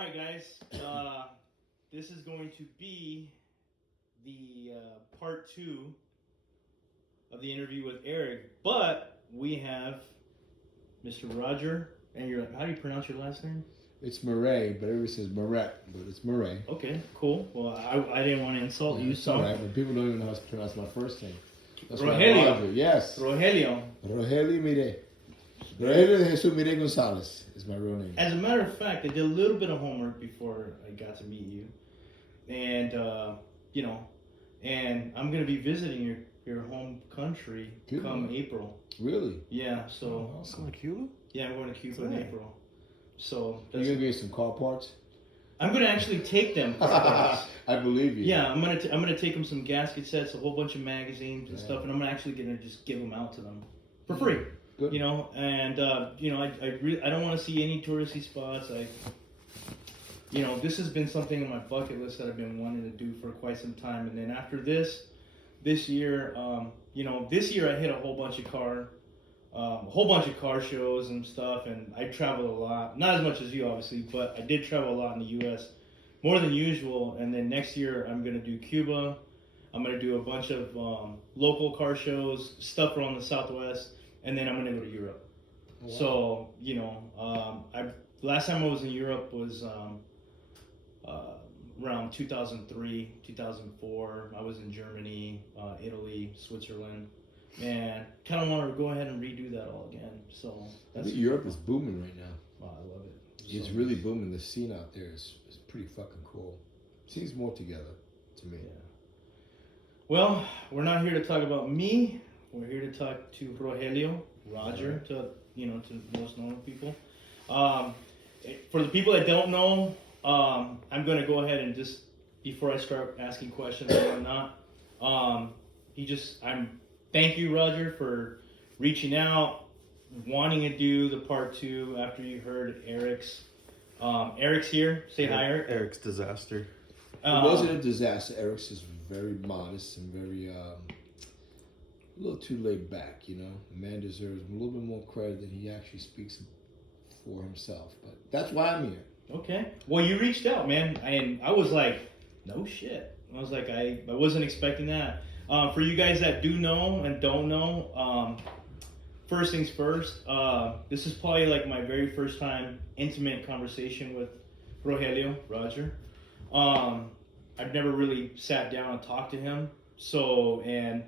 right, guys. This is going to be the part 2 of the interview with Eric, but we have Mr. Roger, and how do you pronounce your last name? It's Miret, but everybody says Miret, but it's Miret. Okay, cool. Well, I didn't want to insult you, so. All right, but people don't even know how to pronounce my first name. That's Rogelio. Roger. Yes. Rogelio. Rogelio Miret. Rogelio de Jesus Miret Gonzalez is my real name. As a matter of fact, I did a little bit of homework before I got to meet you, and and I'm gonna be visiting your home country come April. Really? Yeah. So. Going to Cuba? Yeah, I'm going to Cuba in April. So. You're gonna get some car parts? I'm gonna actually take them. I believe you. Yeah, I'm gonna take them some gasket sets, a whole bunch of magazines and stuff, and I'm actually gonna just give them out to them for free. Good. And I don't want to see any touristy spots. This has been something on my bucket list that I've been wanting to do for quite some time. And then after this year, this year I hit a whole bunch of car shows and stuff, and I traveled a lot. Not as much as you, obviously, but I did travel a lot in the U.S., more than usual. And then next year I'm gonna do Cuba. I'm gonna do a bunch of local car shows, stuff around the Southwest. And then I'm gonna go to Europe. Wow. So last time I was in Europe was around 2003, 2004. I was in Germany, Italy, Switzerland, and kind of want to go ahead and redo that all again. So I think Europe is booming right now. Wow, I love it. It's really booming. The scene out there is pretty fucking cool. Seems more together to me. Yeah. Well, we're not here to talk about me. We're here to talk to Rogelio, Roger, to most normal people. For the people that don't know, I'm going to go ahead and just, before I start asking questions and whatnot, thank you, Roger, for reaching out, wanting to do the part 2 after you heard Eric's. Eric's here. Say hi, Eric. Eric's disaster. It wasn't a disaster. Eric's is very modest and very... a little too laid back, The man deserves a little bit more credit than he actually speaks for himself. But that's why I'm here. Okay. Well, you reached out, man, and I was like, no shit. I was like, I wasn't expecting that. For you guys that do know and don't know, first things first, this is probably like my very first time intimate conversation with Rogelio, Roger. I've never really sat down and talked to him. And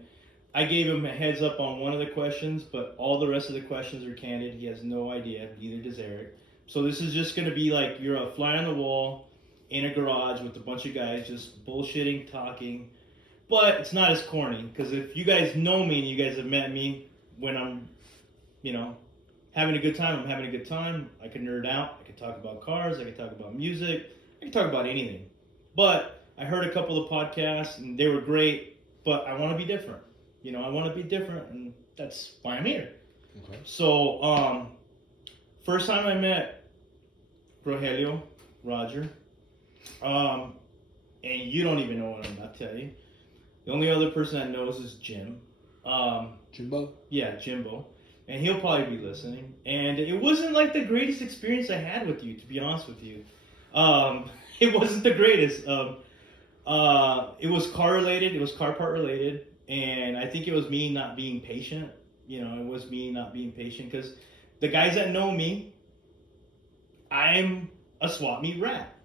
I gave him a heads up on one of the questions, but all the rest of the questions are candid. He has no idea, neither does Eric. So this is just going to be like you're a fly on the wall in a garage with a bunch of guys just bullshitting, talking. But it's not as corny, because if you guys know me and you guys have met me when I'm, having a good time, I'm having a good time. I can nerd out. I can talk about cars. I can talk about music. I can talk about anything. But I heard a couple of podcasts, and they were great, but I want to be different. I want to be different, and that's why I'm here. Okay. So, first time I met Rogelio, Roger, and you don't even know what I'm about to tell you. The only other person that knows is Jim. Jimbo? Yeah, Jimbo. And he'll probably be listening. And it wasn't like the greatest experience I had with you, to be honest with you. It wasn't the greatest. It was car related. It was car part related. And I think it was me not being patient. It was me not being patient because the guys that know me, I'm a swap meet rat.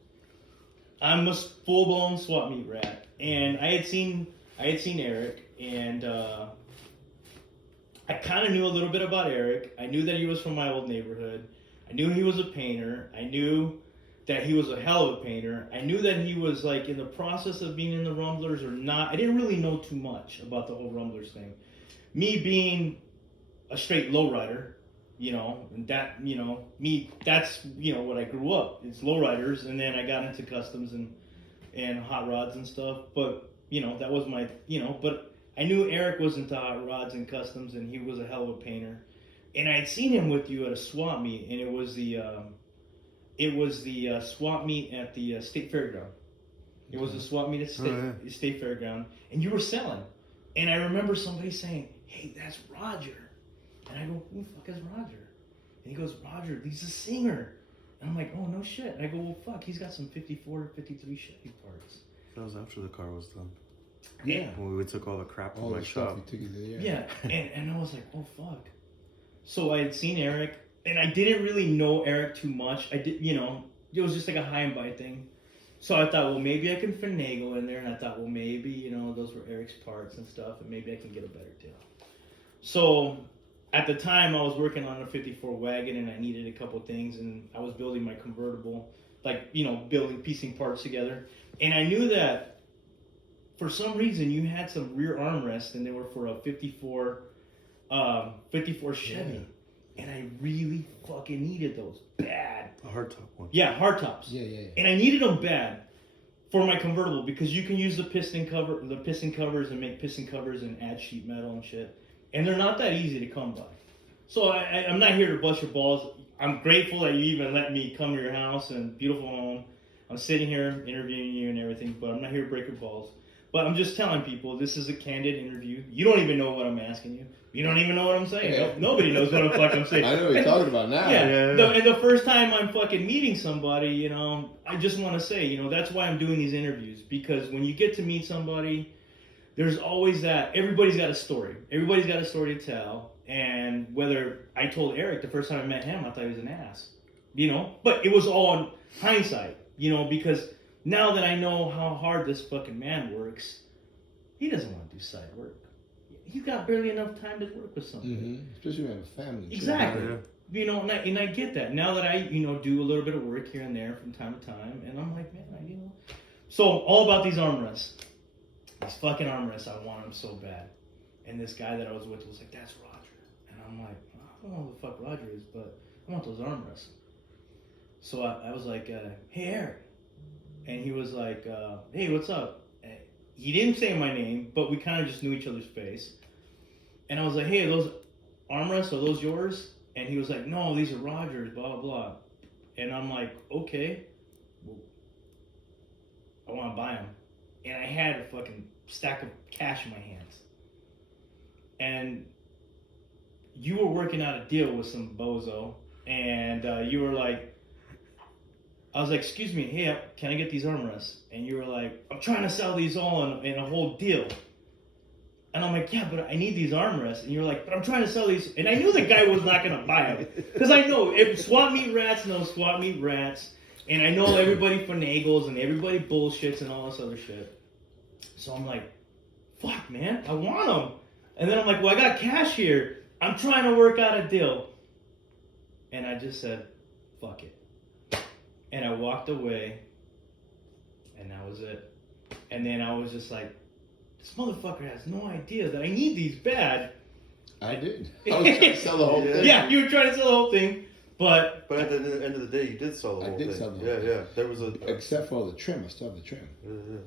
I'm a full-blown swap meet rat. And I had seen Eric, and I kind of knew a little bit about Eric. I knew that he was from my old neighborhood. I knew he was a painter. I knew that he was a hell of a painter. I knew that he was like in the process of being in the Rumblers or not. I didn't really know too much about the whole Rumblers thing. Me being a straight lowrider, and that, that's, what I grew up. It's lowriders, and then I got into customs and hot rods and stuff. But, that was my, but I knew Eric was into hot rods and customs, and he was a hell of a painter. And I had seen him with you at a swap meet, and it was the swap meet at the state fairground. It was a swap meet at state fairground, and you were selling. And I remember somebody saying, "Hey, that's Roger." And I go, "Who the fuck is Roger?" And he goes, "Roger, he's a singer." And I'm like, oh, no shit. And I go, well, fuck, he's got some 54, 53 Chevy parts. That was after the car was done. Yeah. When we took all the crap from All my the stuff shop. you took it there. Yeah, and I was like, oh, fuck. So I had seen Eric, and I didn't really know Eric too much. I did, it was just like a high and buy thing. So I thought, well, maybe I can finagle in there, and I thought, well, maybe, those were Eric's parts and stuff, and maybe I can get a better deal. So at the time, I was working on a 54 wagon, and I needed a couple things, and I was building my convertible, like, piecing parts together. And I knew that for some reason you had some rear armrests, and they were for a 54 Chevy. Yeah. And I really fucking needed those bad. The hardtop one. Yeah, hardtops. Yeah. And I needed them bad for my convertible because you can use the piston covers and make piston covers and add sheet metal and shit. And they're not that easy to come by. So I'm not here to bust your balls. I'm grateful that you even let me come to your house and beautiful home. I'm sitting here interviewing you and everything, but I'm not here to break your balls. But I'm just telling people, this is a candid interview. You don't even know what I'm asking you. You don't even know what I'm saying. Yeah. Nobody knows what I'm fucking saying. I know what you're talking about now. Yeah. Yeah. And the first time I'm fucking meeting somebody, I just want to say, that's why I'm doing these interviews. Because when you get to meet somebody, there's always that. Everybody's got a story. Everybody's got a story to tell. And whether I told Eric the first time I met him, I thought he was an ass. But it was all in hindsight, because now that I know how hard this fucking man works, he doesn't want to do side work. He's got barely enough time to work with somebody. Mm-hmm. Especially when you have a family. Exactly. Yeah. And I get that. Now that I, do a little bit of work here and there from time to time, and I'm like, man, So, all about these armrests. These fucking armrests, I want them so bad. And this guy that I was with was like, that's Roger. And I'm like, I don't know who the fuck Roger is, but I want those armrests. So I was like, hey, Eric. And he was like, hey, what's up? And he didn't say my name, but we kind of just knew each other's face. And I was like, hey, are those armrests, are those yours? And he was like, no, these are Roger's, blah, blah, blah. And I'm like, okay. Well, I want to buy them. And I had a fucking stack of cash in my hands. And you were working out a deal with some bozo. And you were like, I was like, excuse me, hey, can I get these armrests? And you were like, I'm trying to sell these all in a whole deal. And I'm like, yeah, but I need these armrests. And you're like, but I'm trying to sell these. And I knew the guy was not going to buy them. Because I know swap meet rats know swap meet rats. And I know everybody finagles and everybody bullshits and all this other shit. So I'm like, fuck, man, I want them. And then I'm like, well, I got cash here. I'm trying to work out a deal. And I just said, fuck it. And I walked away, and that was it. And then I was just like, this motherfucker has no idea that I need these bad. I did. I was trying to sell the whole thing. Yeah, you were trying to sell the whole thing, but at the end of the day, you did sell the whole thing. I did sell the whole thing. Yeah. There was Except for the trim. I still have the trim.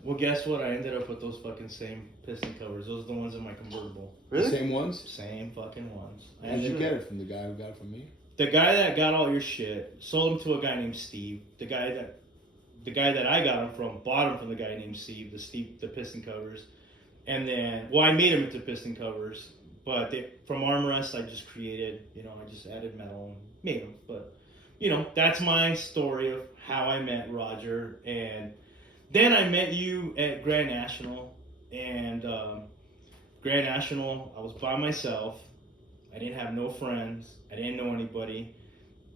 Well, guess what? I ended up with those fucking same piston covers. Those are the ones in my convertible. Really? The same ones? Same fucking ones. Where did you get it from? The guy who got it from me? The guy that got all your shit sold them to a guy named Steve. The guy that I got them from bought them from the guy named Steve. The piston covers, and then I made them into piston covers, but from armrests I just created. I just added metal and made them. But that's my story of how I met Roger, and then I met you at Grand National, and Grand National I was by myself. I didn't have no friends. I didn't know anybody.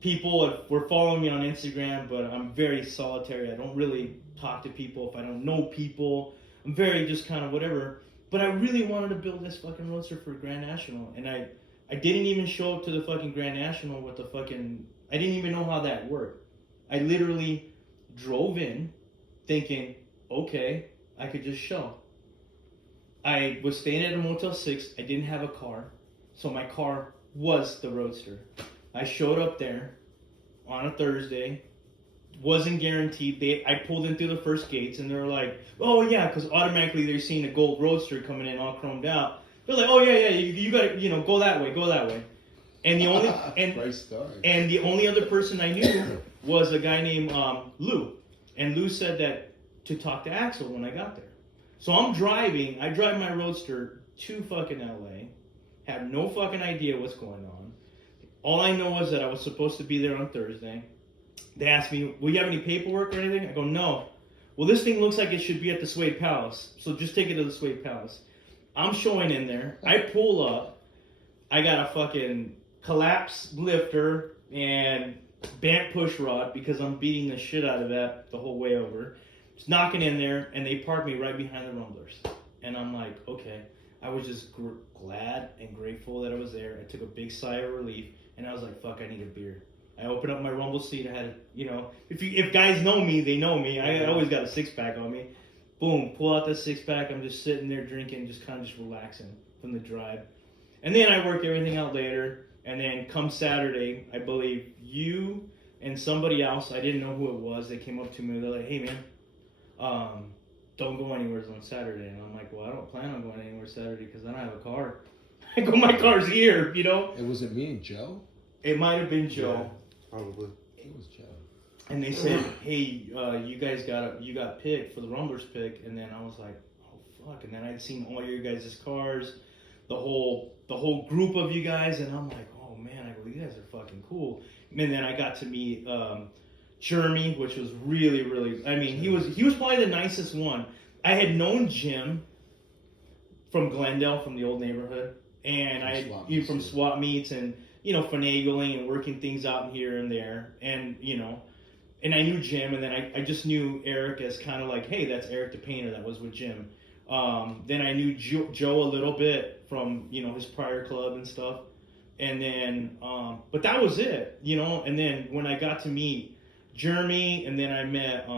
People were following me on Instagram, but I'm very solitary. I don't really talk to people if I don't know people. I'm very just kind of whatever. But I really wanted to build this fucking roadster for Grand National. And I didn't even show up to the fucking Grand National with the fucking... I didn't even know how that worked. I literally drove in thinking, okay, I could just show. I was staying at a Motel 6. I didn't have a car. So my car was the Roadster. I showed up there on a Thursday. Wasn't guaranteed. I pulled in through the first gates and they were like, oh yeah, because automatically they're seeing a gold Roadster coming in all chromed out. They're like, oh yeah, you gotta, go that way. And the only and the only other person I knew was a guy named Lou. And Lou said that to talk to Axel when I got there. So I'm driving. I drive my Roadster to fucking LA. Have no fucking idea what's going on. All I know is that I was supposed to be there on Thursday. they asked me, will you have any paperwork or anything? I go, no. Well, this thing looks like it should be at the Suede Palace, so just take it to the Suede Palace. I'm showing in there. I pull up. I got a fucking collapse lifter and bent push rod because I'm beating the shit out of that the whole way over. Just knocking in there, and they park me right behind the rumblers. And I'm like, okay. I was just glad and grateful that I was there. I took a big sigh of relief, and I was like, fuck, I need a beer. I opened up my rumble seat. I had, if guys know me, they know me. I always got a six-pack on me. Boom, pull out the six-pack. I'm just sitting there drinking, just kind of just relaxing from the drive. And then I work everything out later. And then come Saturday, I believe you and somebody else, I didn't know who it was, they came up to me. They're like, hey, man, don't go anywhere on Saturday. And I'm like, well, I don't plan on going anywhere Saturday because I don't have a car. I go, my car's here, It was me and Joe? It might have been Joe. Yeah, probably. It was Joe. And they said, hey, you guys got picked for the Rumblers pick. And then I was like, oh, fuck. And then I'd seen all your guys' cars, the whole group of you guys. And I'm like, oh, man, I go, you guys are fucking cool. And then I got to meet Jeremy, which was really, really, I mean, he was probably the nicest one. I had known Jim from Glendale, from the old neighborhood. And from swap meets and, finagling and working things out here and there. And, and I knew Jim, and then I just knew Eric as kind of like, hey, that's Eric the painter that was with Jim. Then I knew Joe a little bit from, his prior club and stuff. And then, but that was it, And then when I got to meet Jeremy, and then I met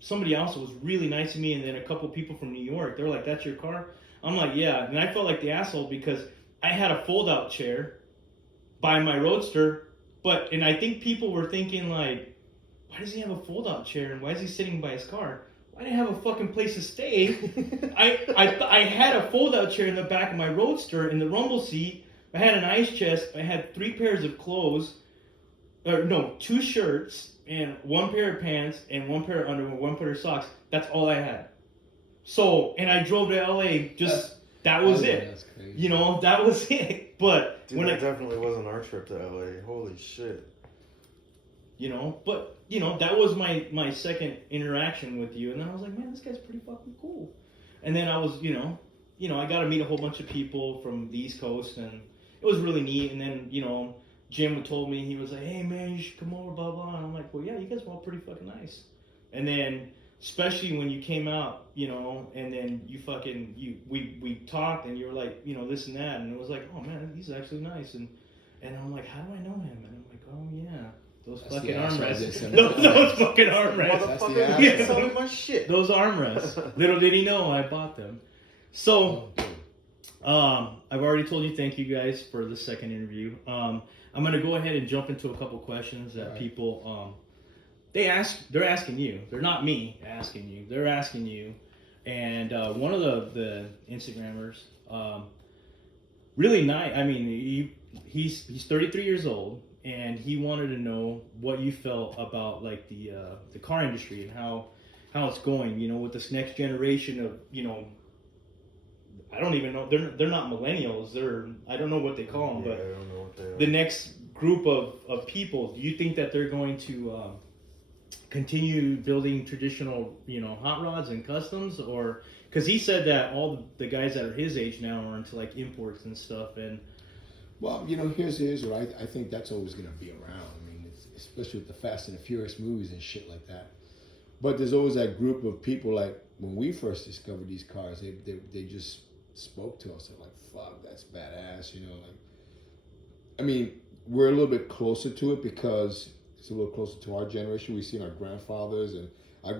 somebody else that was really nice to me, and then a couple people from New York, they were like, that's your car? I'm like, yeah. And I felt like the asshole because I had a fold-out chair by my Roadster, and I think people were thinking like, why does he have a fold-out chair and why is he sitting by his car? I didn't have a fucking place to stay. I had a fold-out chair in the back of my Roadster in the rumble seat. I had an ice chest. I had 3 pairs of clothes, 2 shirts and 1 pair of pants and 1 pair of underwear, 1 pair of socks. That's all I had. So, and I drove to LA. That was it. That's crazy. That was it. But dude, that definitely wasn't our trip to LA. Holy shit. That was my second interaction with you, and then I was like, man, this guy's pretty fucking cool. And then I was, I got to meet a whole bunch of people from the East Coast, and it was really neat. And then, Jim told me, he was like, hey man, you should come over, blah blah. And I'm like, well, yeah, you guys were all pretty fucking nice. And then, especially when you came out, and then we talked, and you were like, this and that, and it was like, oh man, he's actually nice. And I'm like, how do I know him? And I'm like, oh yeah. Those fucking armrests. Those fucking armrests. Motherfucker, yeah. Selling my shit. Those armrests. Little did he know I bought them. So, I've already told you thank you guys for the second interview. I'm going to go ahead and jump into a couple questions that people, they're asking you. They're not me asking you. They're asking you. And one of the Instagrammers, really nice. I mean, he's 33 years old. And he wanted to know what you felt about like the car industry and how it's going, with this next generation of, I don't even know, they're not millennials, I don't know what they call them, but I don't know what they are. The next group of people, do you think that they're going to continue building traditional, hot rods and customs, or because he said that all the guys that are his age now are into like imports and stuff, and well, here's what I think that's always going to be around. I mean, especially with the Fast and the Furious movies and shit like that. But there's always that group of people, like when we first discovered these cars, they just spoke to us. They're like, fuck, that's badass, I mean, we're a little bit closer to it because it's a little closer to our generation. We've seen our grandfathers, and I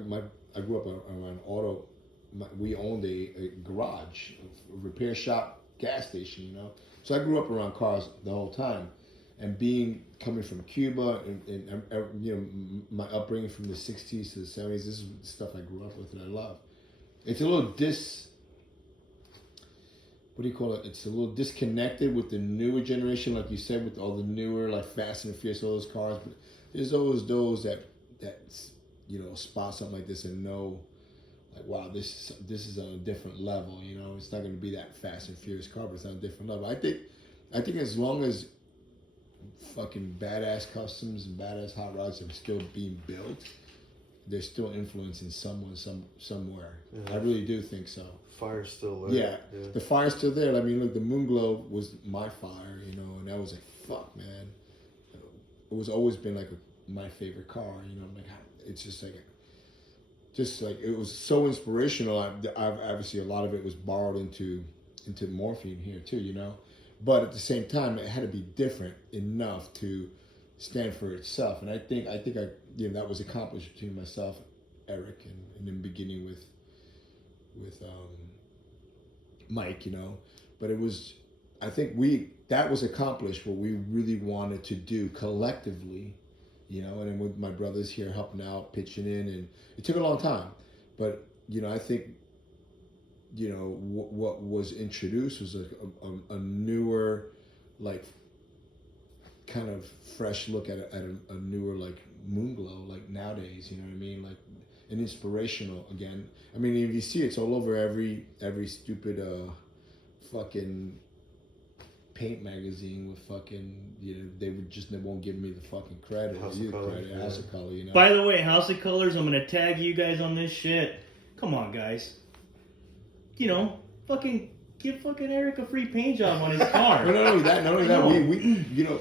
grew up around auto. We owned a garage, a repair shop, gas station, So I grew up around cars the whole time, and coming from Cuba and my upbringing from the 60s to the 70s, this is stuff I grew up with and I love. It's a little it's a little disconnected with the newer generation, like you said, with all the newer, like Fast and Furious, all those cars. But there's always those that spot something like this and know, like, wow, this is on a different level. It's not going to be that Fast and Furious car, but it's on a different level. I think as long as fucking badass customs and badass hot rods are still being built, they're still influencing someone somewhere. Yeah. I really do think so. Fire's still lit. Yeah, the fire's still there. I mean, look, the Moonglow was my fire, you know, and that was like, fuck, man. It was always been like my favorite car, you know. Like, it's just like it was so inspirational. I've obviously a lot of it was borrowed into Morphine here too, you know. But at the same time, it had to be different enough to stand for itself. And I think you know, that was accomplished between myself, Eric, and in the beginning with Mike, you know. But it was, I think that was accomplished what we really wanted to do collectively, you know. And then with my brothers here helping out, pitching in, and it took a long time. But, you know, I think, you know, what was introduced was a newer, like, kind of fresh look at a newer, like, Moonglow, like, nowadays, you know what I mean? Like, an inspirational, again. I mean, if you see it's all over every stupid fucking paint magazine with fucking, you know, they won't give me the fucking credit. House of Color, yeah. House of Color, you know. By the way, House of Colors, I'm gonna tag you guys on this shit. Come on, guys. You know, fucking give fucking Eric a free paint job on his car. Not only that, we you know,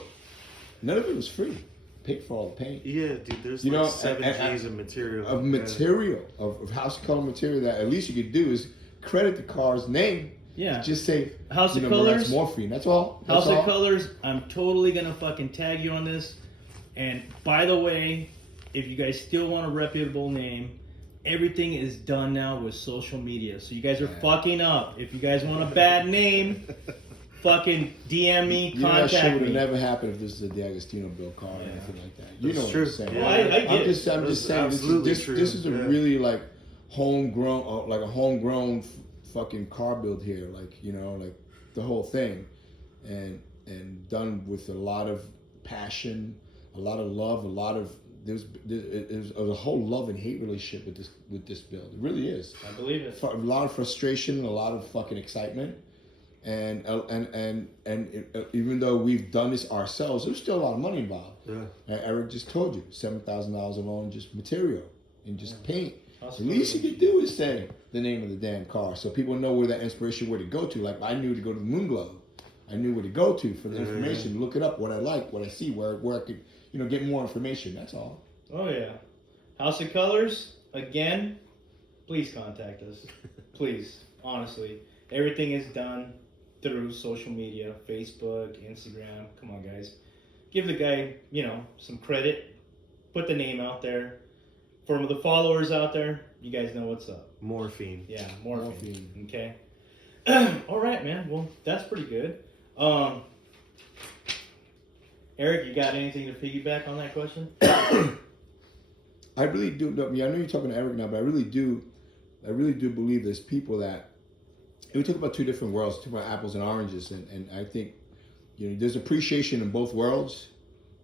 none of it was free. Paid for all the paint. Yeah, dude, there's you like know, 7 G's of material. Of House of Color material that at least you could do is credit the car's name. Yeah. Just say House of Colors. Morphine. That's all. House of Colors. I'm totally gonna fucking tag you on this. And by the way, if you guys still want a reputable name, everything is done now with social media. So you guys are fucking up. If you guys want a bad name, fucking DM me, That shit contact would have me. never happened if this is a D'Agostino built car or anything like that. You That's know what true. I'm saying? Well, I get I'm it. just saying That's this absolutely is true. this is a Yeah. really like homegrown fucking car build here, like, you know, like the whole thing, and done with a lot of passion, a lot of love, a lot of there's a whole love and hate relationship with this build. It really is. I believe it. A lot of frustration, a lot of fucking excitement, and even though we've done this ourselves, there's still a lot of money involved. Yeah. And Eric just told you $7,000 alone, just material and just paint. House The of least you Colors. could do is say the name of the damn car, so people know where that inspiration, where to go to. Like, I knew to go to the Moonglow. I knew where to go to for the information. Look it up, what I like, what I see, where I could, you know, get more information. That's all. Oh yeah. House of Colors, again, please contact us. Please. Honestly. Everything is done through social media, Facebook, Instagram. Come on, guys. Give the guy, you know, some credit. Put the name out there. For the followers out there, you guys know what's up. Morphine. Yeah, morphine. Morphine. Okay. All right, man. Well, that's pretty good. Eric, you got anything to piggyback on that question? I really do. I mean, I know you're talking to Eric now, but I really do believe there's people that we talk about two different worlds, talk about apples and oranges, and I think, you know, there's appreciation in both worlds.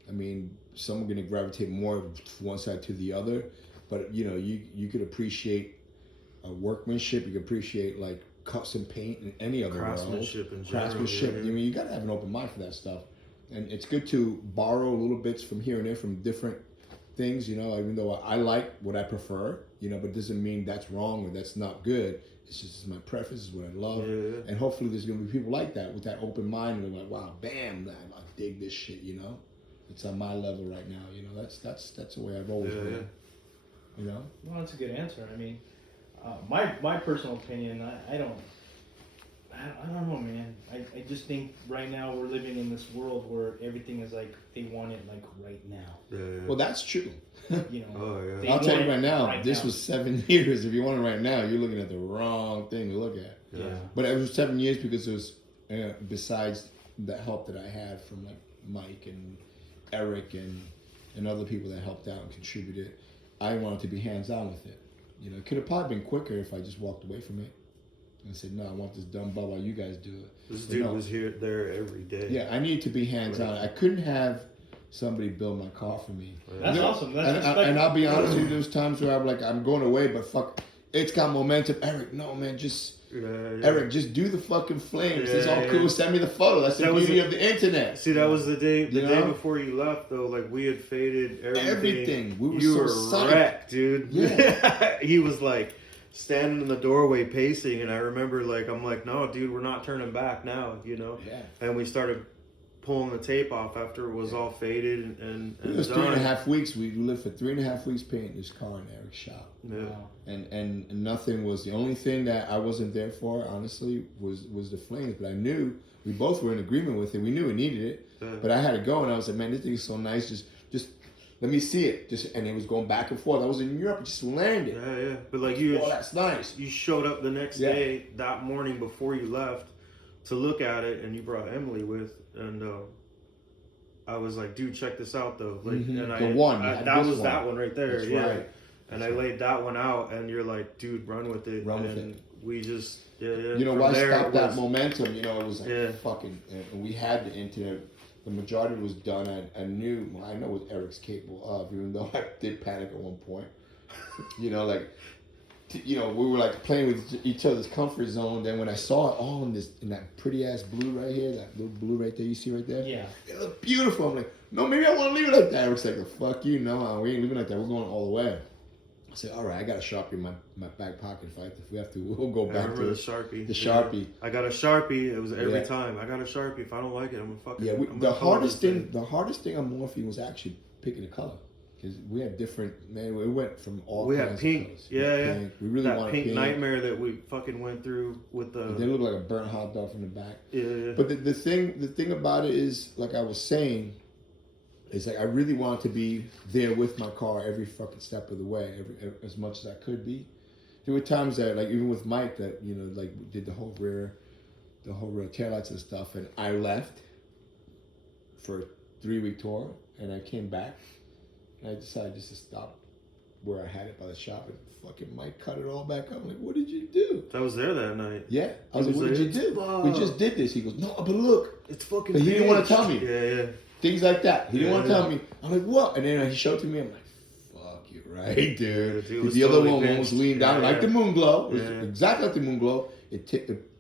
I mean, some are going to gravitate more from one side to the other, but you know, you could appreciate workmanship, you could appreciate like custom paint in any other Craftsmanship world. in general. Craftsmanship. Yeah. I mean, you got to have an open mind for that stuff, and it's good to borrow little bits from here and there from different things, you know, even though I like what I prefer, you know, but it doesn't mean that's wrong or that's not good. It's just my preference, is what I love. Yeah. And hopefully there's going to be people like that with that open mind, and they're like, wow, bam, I dig this shit, you know. It's on my level right now, you know. That's the way I've always been, you know. Well, that's a good answer. I mean, my personal opinion, I don't know, man. I just think right now we're living in this world where everything is like they want it like right now. Yeah. Well, that's true. You know. Oh, yeah. they I'll tell want you it right now, right this now. was 7 years. If you want it right now, you're looking at the wrong thing to look at. Yeah. But it was 7 years because it was, besides the help that I had from like Mike and Eric and other people that helped out and contributed, I wanted to be hands-on with it. You know, it could have probably been quicker if I just walked away from it and said, no, I want this done while you guys do it. This But dude no. was there every day. Yeah, I need to be hands-on. I couldn't have somebody build my car for me. That's You know, awesome. That's and respectful. I'll be honest with you, there's times where I'm like, I'm going away, but fuck, it's got momentum. Eric, no man, just Yeah. Eric, just do the fucking flames. It's all Yeah. cool. Send me the photo. That's the beauty of the internet. See, that was the day You know? before you left, though. Like, we had faded Everything. We were you so were psyched. wrecked, dude. Yeah. He was like standing in the doorway pacing, and I remember like, I'm like, no, dude, we're not turning back now, you know. Yeah. And we started pulling the tape off after it was all faded and It was done. 3.5 weeks. We lived for 3.5 weeks painting this car in Eric's shop. Yeah. Wow. And nothing was, the only thing that I wasn't there for, honestly, was the flames. But I knew, we both were in agreement with it. We knew we needed it. Yeah. But I had to go, and I was like, man, this thing is so nice. Just let me see it. And it was going back and forth. I was in Europe, it just landed. Yeah. But like Oh, that's nice. you showed up the next Yeah. day, that morning before you left, to look at it, and you brought Emily with, and I was like, dude, check this out though. Like, Mhm. and The one, that this was one. that one right there. That's yeah. right. And I laid that one out, and you're like, dude, run with it. Run with and it. we just, yeah. You know, From why there, stop it that was- momentum? You know, it was like Yeah. fucking, and we had the internet. The majority was done. I knew, well, I know what Eric's capable of, even though I did panic at one point. You know, like, you know, we were like playing with each other's comfort zone. Then when I saw it all in that pretty ass blue right here, that little blue right there, you see right there? Yeah. It looked beautiful. I'm like, no, maybe I want to leave it like that. Eric's like, fuck you, no, we ain't leaving it like that. We're going all the way. I said, all right, I got a Sharpie in my back pocket. If we have to, we'll go I back remember to the Sharpie. the Yeah. Sharpie. I got a Sharpie. It was every Yeah. time. I got a Sharpie. If I don't like it, I'm gonna fucking. Yeah, I'm gonna the color hardest this thing on Morphine was actually picking the color, because we had different. Man, we went from all. We kinds had of pink. colors. Yeah. Pink. We really that wanted pink pink. nightmare that we fucking went through with the. They look like a burnt hot dog from the back. Yeah. But the thing about it is, like I was saying, is like I really wanted to be there with my car every fucking step of the way, as much as I could be. There were times that, like even with Mike, that you know, like we did the whole rear taillights and stuff, and I left for a 3-week tour, and I came back, and I decided just to stop where I had it by the shop, and fucking Mike cut it all back up. I'm like, what did you do? I was there that night. Yeah, I was like, what did you do? Fuck. We just did this. He goes, no, but look. It's fucking. But he didn't want to pitched. tell me. Yeah. Things like that. He didn't want to Yeah. tell me. I'm like, what? And then he showed it to me. I'm like, fuck, you're right, dude. Dude, it was The other totally one was pinched. leaned down Yeah, like yeah. the moon glow. It was Yeah. exactly like the moon glow. It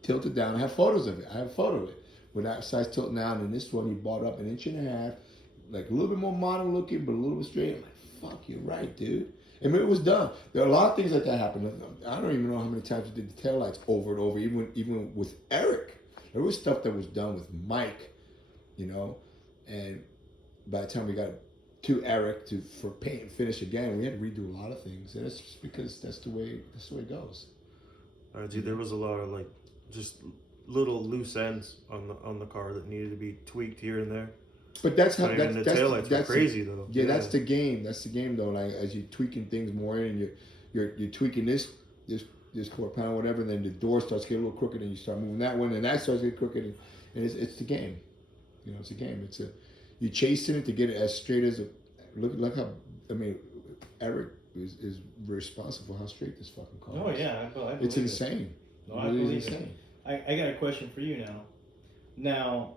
tilted down. I have photos of it. I have a photo of it. With that size tilting down, and this one he bought up 1.5 inches, like a little bit more modern looking, but a little bit straight. I'm like, fuck, you're right, dude. And it was done. There are a lot of things like that happen. I don't even know how many times we did the taillights over and over, even with Eric. There was stuff that was done with Mike, you know, and by the time we got to Eric for paint and finish again, we had to redo a lot of things, and it's just because that's the way it goes. Dude, there was a lot of like just little loose ends on the car that needed to be tweaked here and there. But that's how I mean, the taillights were crazy though. Yeah, that's the game. That's the game though. Like as you're tweaking things more in, and you're tweaking this quarter panel, whatever, and then the door starts getting a little crooked, and you start moving that one, and that starts getting crooked, and it's the game. You know, it's a game. You're chasing it to get it as straight as look how. I mean, Eric is responsible for how straight this fucking car Oh is. yeah, I believe It's it. insane. No, It I really believe is it. insane. I got a question for you now. Now,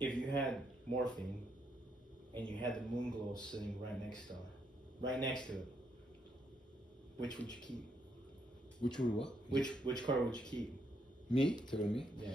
if you had morphine and you had the moon glow sitting right next to it, which would you keep? Which one? What? Which car would you keep? Me? Talking to me? Yeah.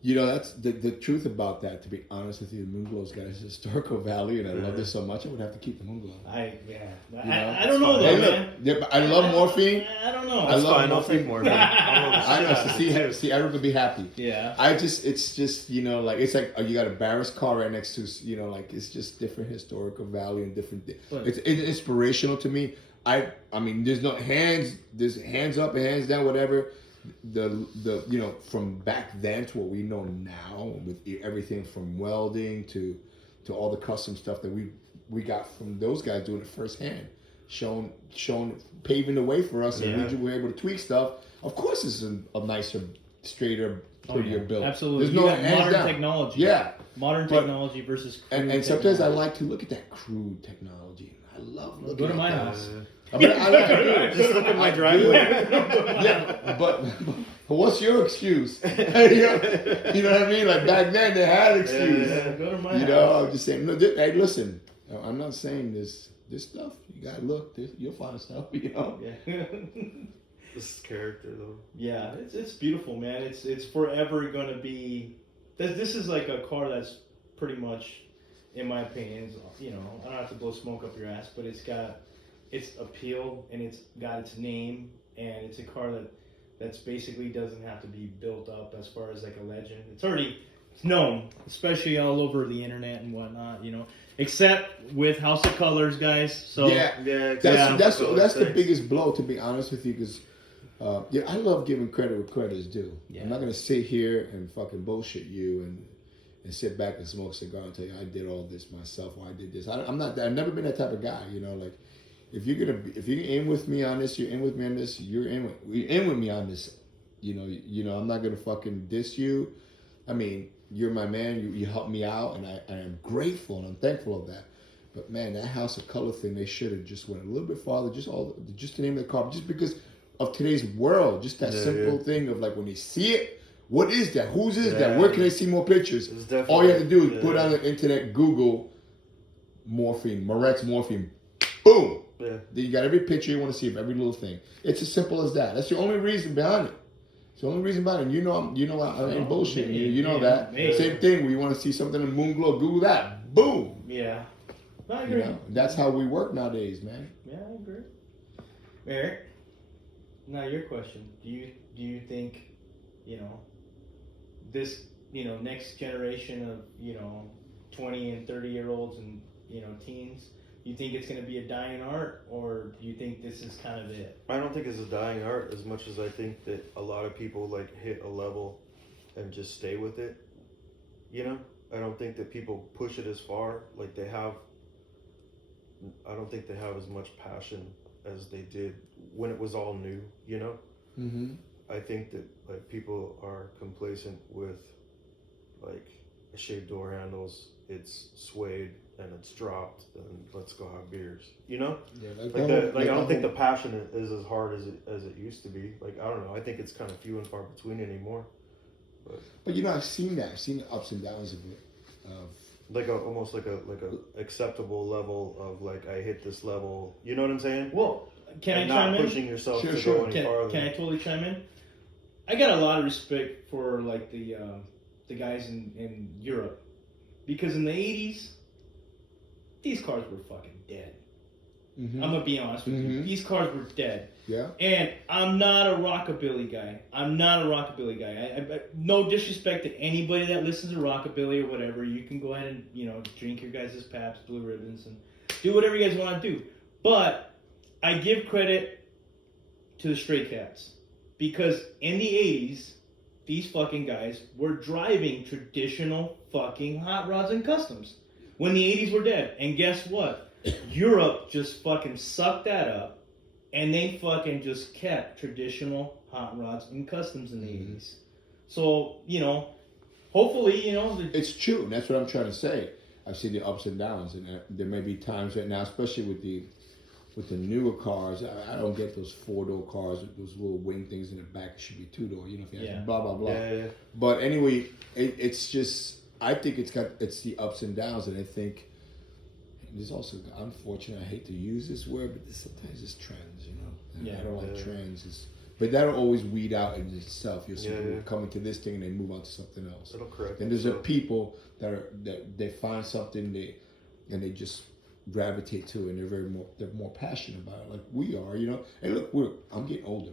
You know, that's the truth about that. To be honest with you, the Moonglow's got its historical value, and I love this so much. I would have to keep the Moonglow. I don't know though, Hey, man. look, I love morphine. I don't know. I That's love fine. I'll morphine. take more. Man. I know. See, Eric would be happy. Yeah. It's just, you know, like it's like you got a Barris car right next to, you know, like it's just different historical value and different. It's inspirational to me. I mean, there's no there's hands up and hands down, whatever. The you know, from back then to what we know now, with everything from welding to all the custom stuff that we got from those guys doing it firsthand, shown paving the way for us, and we were able to tweak stuff. Of course, it's a nicer, straighter, prettier build. Absolutely. There's You no got hands modern down. technology. Yeah, Modern But- technology versus and crude sometimes I technology. like to look at that crude technology. I love looking Go to at my that. house. I mean, I like Just look at my driveway. Yeah, but what's your excuse? You know what I mean? Like back then, they had an excuse. Go to my You house. know, I'm just saying. No, hey, listen, I'm not saying this this stuff, you gotta look. You'll find stuff, you know. Yeah. This character though. Yeah, it's beautiful, man. It's forever gonna be. This is like a car that's pretty much, in my opinion, you know, I don't have to blow smoke up your ass, but it's got its appeal and it's got its name, and it's a car that's basically doesn't have to be built up as far as like a legend. It's already known, especially all over the internet and whatnot, you know. Except with House of Colors, guys. So yeah, that's the biggest blow, to be honest with you, because I love giving credit where credit is due. Yeah. I'm not gonna sit here and fucking bullshit you and sit back and smoke a cigar and tell you I did all this myself or I did this. I'm not. I've never been that type of guy. You know, like if you're in with me on this, you're in with me on this. You're in with me on this. You know, I'm not gonna fucking diss you. I mean, you're my man. You helped me out, and I am grateful and I'm thankful of that. But man, that House of Color thing, they should have just went a little bit farther. Just to name the car, just because of today's world, just that simple thing of like when they see it, what is that? Whose is that? Where can I see more pictures? All you have to do is put on the internet, Google morphine, Miret's morphine, boom. Yeah. Then you got every picture you want to see of every little thing. It's as simple as that. That's the only reason behind it. It's the only reason behind it. You know I ain't bullshitting you. You know that. Same thing. When you want to see something in moon glow, Google that. Boom. Yeah. I agree. You know, that's how we work nowadays, man. Yeah, I agree. Eric, now your question. Do you think, you know, this, you know, next generation of, you know, 20 and 30-year-olds and, you know, teens, you think it's going to be a dying art, or do you think this is kind of it? I don't think it's a dying art as much as I think that a lot of people like hit a level and just stay with it. You know, I don't think that people push it as far. Like I don't think they have as much passion as they did when it was all new. You know, I think that like people are complacent with like shaved door handles. It's suede and it's dropped, and let's go have beers. You know, I don't think the passion is as hard as it used to be. Like I don't know. I think it's kind of few and far between anymore. But you know, I've seen that. I've seen the ups and downs of it. Almost like a acceptable level of like I hit this level. You know what I'm saying? Well, can I chime in? Not pushing yourself to go any farther. Can I totally chime in? I got a lot of respect for like the guys in Europe, because in the 80s, these cars were fucking dead. I'm gonna be honest with you. These cars were dead. Yeah. And I'm not a rockabilly guy. I no disrespect to anybody that listens to rockabilly or whatever. You can go ahead and, you know, drink your guys' Pabst Blue Ribbons and do whatever you guys want to do. But I give credit to the Stray Cats, because in the 80s, these fucking guys were driving traditional fucking hot rods and customs when the 80s were dead. And guess what? Europe just fucking sucked that up, and they fucking just kept traditional hot rods and customs in the 80s. So, you know, hopefully, you know... It's true, and that's what I'm trying to say. I've seen the ups and downs, and there may be times right now, especially with the newer cars, I don't get those 4-door cars with those little wing things in the back. It should be 2-door, you know, if you have blah, blah, blah. Yeah. But anyway, it's just, I think it's the ups and downs, and I think there's also, unfortunately, I hate to use this word, but sometimes it's trends, you know. And I don't like trends. But that'll always weed out in itself. You'll see people coming to this thing and they move on to something else. It'll correct. And there's people that they find something and they just gravitate to it, and they're more passionate about it, like we are, you know. And look, I'm getting older.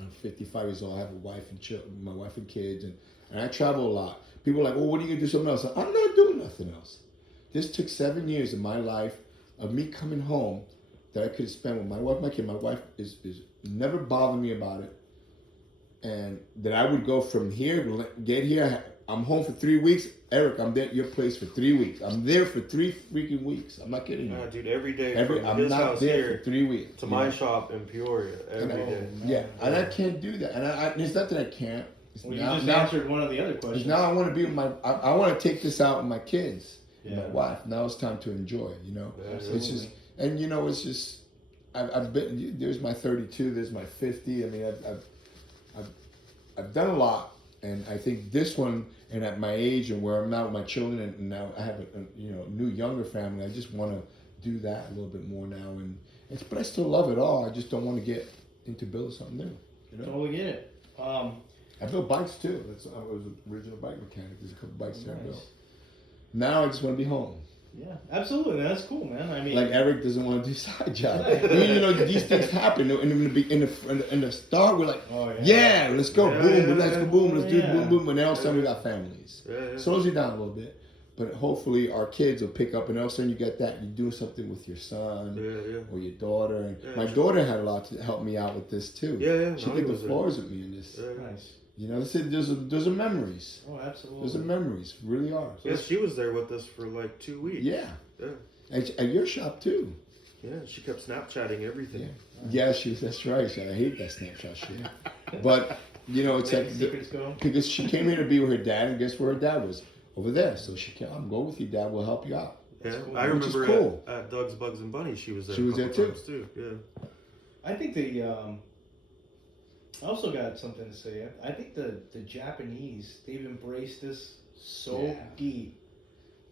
I'm 55 years old. I have a wife and children, my wife and kids, and I travel a lot. People are like, "Oh, what are you gonna do something else?" I'm not doing nothing else. This took 7 years of my life of me coming home that I could have spent with my wife, my kid. My wife is never bothered me about it, and that I would go from here, get here. I'm home for 3 weeks. Eric, I'm there at your place for 3 weeks. I'm there for 3 freaking weeks. I'm not kidding you. Dude, every day. I'm not there for 3 weeks. To my shop in Peoria, every day. Yeah, and I can't do that. And there's nothing I can't. Well, you just answered one of the other questions. Now I want to be with I want to take this out with my kids. My wife. Now it's time to enjoy. You know, it's just, and you know, it's just. I've been. There's my 32. There's my 50. I mean, I've done a lot, and I think this one, and at my age and where I'm now with my children, and now I have a new younger family. I just want to do that a little bit more now, but I still love it all. I just don't want to get into building something new. You know? Totally get it. I built bikes too. I was an original bike mechanic. There's a couple bikes that I Nice. built. Now I just want to be home. Yeah, absolutely. That's cool, man. I mean, Like Eric doesn't want to do side jobs. You know, these things happen. In the start, we're like, oh, yeah, let's go, Yeah, boom, yeah, let's yeah. go, boom, let's do Yeah. boom, boom. And then all of a sudden we got families. Yeah. Slows you down a little bit. But hopefully our kids will pick up, and all of a sudden you get that. You're doing something with your son Yeah. or your daughter. And Yeah. my daughter had a lot to help me out with this too. Yeah. She No, did he the was there. floors with me in this. Yeah. nice. You know, those are memories. Oh, absolutely. Those are memories, really are. So Yes, she was there with us for like 2 weeks. yeah. Yeah. At your shop too. Yeah, she kept Snapchatting everything. Yeah. Yeah, that's right. I hate that Snapchat shit. But you know, it's Where like the secrets go. because she came here to be with her dad, and guess where her dad was? Over there. So she came, go with your dad. We'll help you out. Yeah, That's cool. I Which is remember cool. at Doug's Bugs and Bunny, she was there. She was a there couple too. times too. Yeah. I think I also got something to say. I think the Japanese, they've embraced this so Yeah. deep.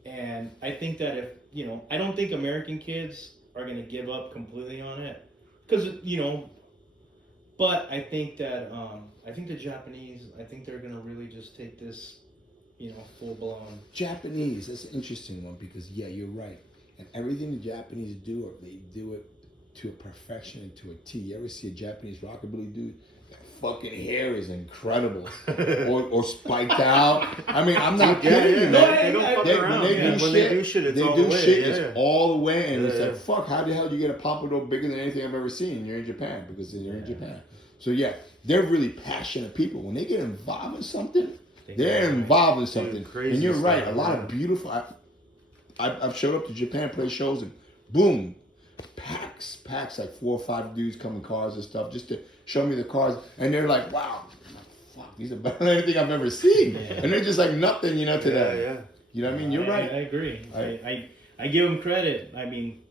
And I think that I don't think American kids are going to give up completely on it. Because, but I think that, I think the Japanese, I think they're going to really just take this, full blown. Japanese, that's an interesting one because yeah, you're right. And everything the Japanese do, they do it to a perfection and to a T. You ever see a Japanese rockabilly dude? That fucking hair is incredible, or spiked out. I mean, I'm not kidding you, No, man. They don't fuck When around. they do When shit, they do shit, it's they all do the way. shit. Yeah. It's all the way, and it's Yeah. like, fuck. How the hell do you get a pompadour bigger than anything I've ever seen? You're in Japan because you're in Japan. So yeah, they're really passionate people. When they get involved in something, they're involved in something. crazy And you're right. stuff, A lot yeah. of beautiful. I've showed up to Japan, play shows, and boom, packs, like 4 or 5 dudes come in cars and stuff just to show me the cars, and they're like, wow. Fuck, these are better than anything I've ever seen. Yeah. And they're just like nothing, to them. Yeah. You know what I mean? You're I right. agree. I give them credit. I mean,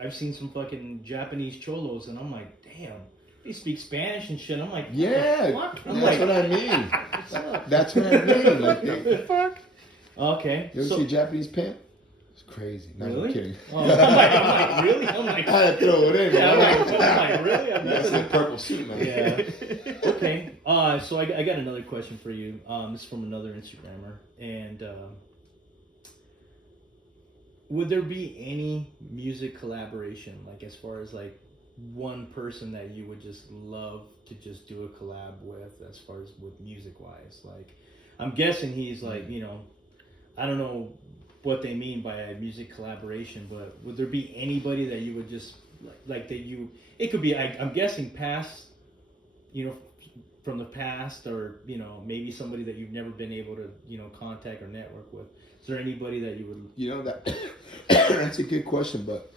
I've seen some fucking Japanese cholos, and I'm like, damn, they speak Spanish and shit. I'm like, what Yeah, the fuck? I'm that's like, what I mean. what's up? That's what I mean. Like, What the fuck? Okay. you ever so- see a Japanese pimp? It's crazy. No, Really? I'm kidding. Oh, I'm like, really? I'm like, I had to throw it in. yeah, man. I'm like, really? I've That's never- that purple suit, man. Yeah. Okay. So I got another question for you. This is from another Instagrammer, and would there be any music collaboration, like as far as like one person that you would just love to just do a collab with, as far as with music wise? Like, I'm guessing he's like, I don't know what they mean by a music collaboration, but would there be anybody that you would just like that you? It could be, I'm guessing past, from the past, or maybe somebody that you've never been able to contact or network with. Is there anybody that you would? That that's a good question, but